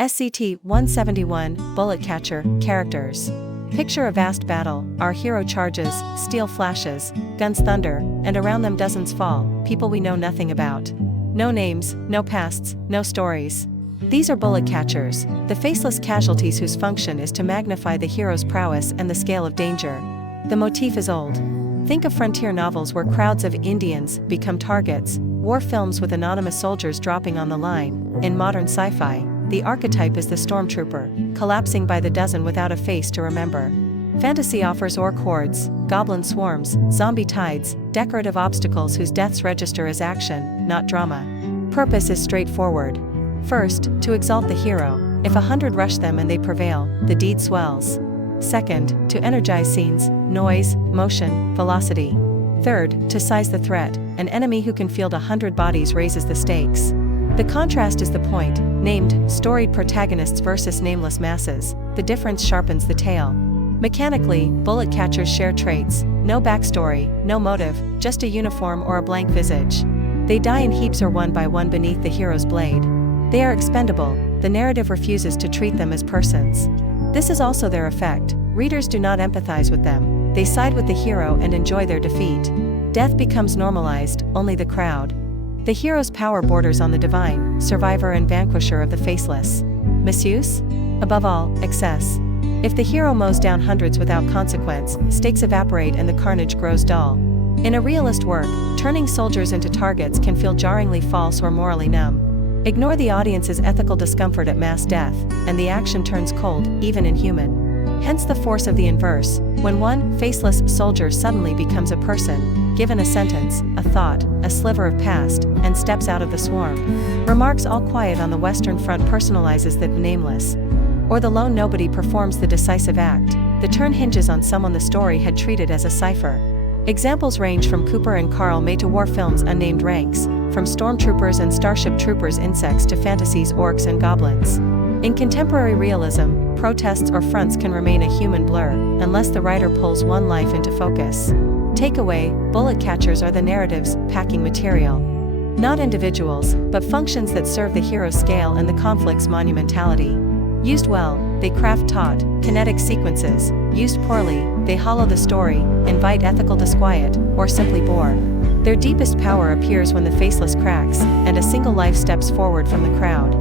SZT-171, Bullet Catcher, Characters. Picture a vast battle, our hero charges, steel flashes, guns thunder, and around them dozens fall, people we know nothing about. No names, no pasts, no stories. These are bullet catchers, the faceless casualties whose function is to magnify the hero's prowess and the scale of danger. The motif is old. Think of frontier novels where crowds of Indians become targets, war films with anonymous soldiers dropping on the line. In modern sci-fi, the archetype is the stormtrooper, collapsing by the dozen without a face to remember. Fantasy offers orc hordes, goblin swarms, zombie tides, decorative obstacles whose deaths register as action, not drama. Purpose is straightforward. First, to exalt the hero. If 100 rush them and they prevail, the deed swells. Second, to energize scenes, noise, motion, velocity. Third, to size the threat. An enemy who can field 100 bodies raises the stakes. The contrast is the point, named, storied protagonists versus nameless masses. The difference sharpens the tale. Mechanically, bullet catchers share traits: no backstory, no motive, just a uniform or a blank visage. They die in heaps or one by one beneath the hero's blade. They are expendable, the narrative refuses to treat them as persons. This is also their effect: readers do not empathize with them, they side with the hero and enjoy their defeat. Death becomes normalized, only the crowd. The hero's power borders on the divine, survivor and vanquisher of the faceless. Misuse? Above all, excess. If the hero mows down hundreds without consequence, stakes evaporate and the carnage grows dull. In a realist work, turning soldiers into targets can feel jarringly false or morally numb. Ignore the audience's ethical discomfort at mass death, and the action turns cold, even inhuman. Hence the force of the inverse, when one faceless soldier suddenly becomes a person, given a sentence, a thought, a sliver of past, and steps out of the swarm. Remarks all quiet on the Western Front personalizes the nameless. Or the lone nobody performs the decisive act. The turn hinges on someone the story had treated as a cipher. Examples range from Cooper and Carl May to war films' unnamed ranks, from stormtroopers and starship troopers insects to fantasies orcs and goblins. In contemporary realism, protests or fronts can remain a human blur, unless the writer pulls one life into focus. Takeaway: bullet catchers are the narrative's packing material. Not individuals, but functions that serve the hero's scale and the conflict's monumentality. Used well, they craft taut, kinetic sequences. Used poorly, they hollow the story, invite ethical disquiet, or simply bore. Their deepest power appears when the faceless cracks, and a single life steps forward from the crowd.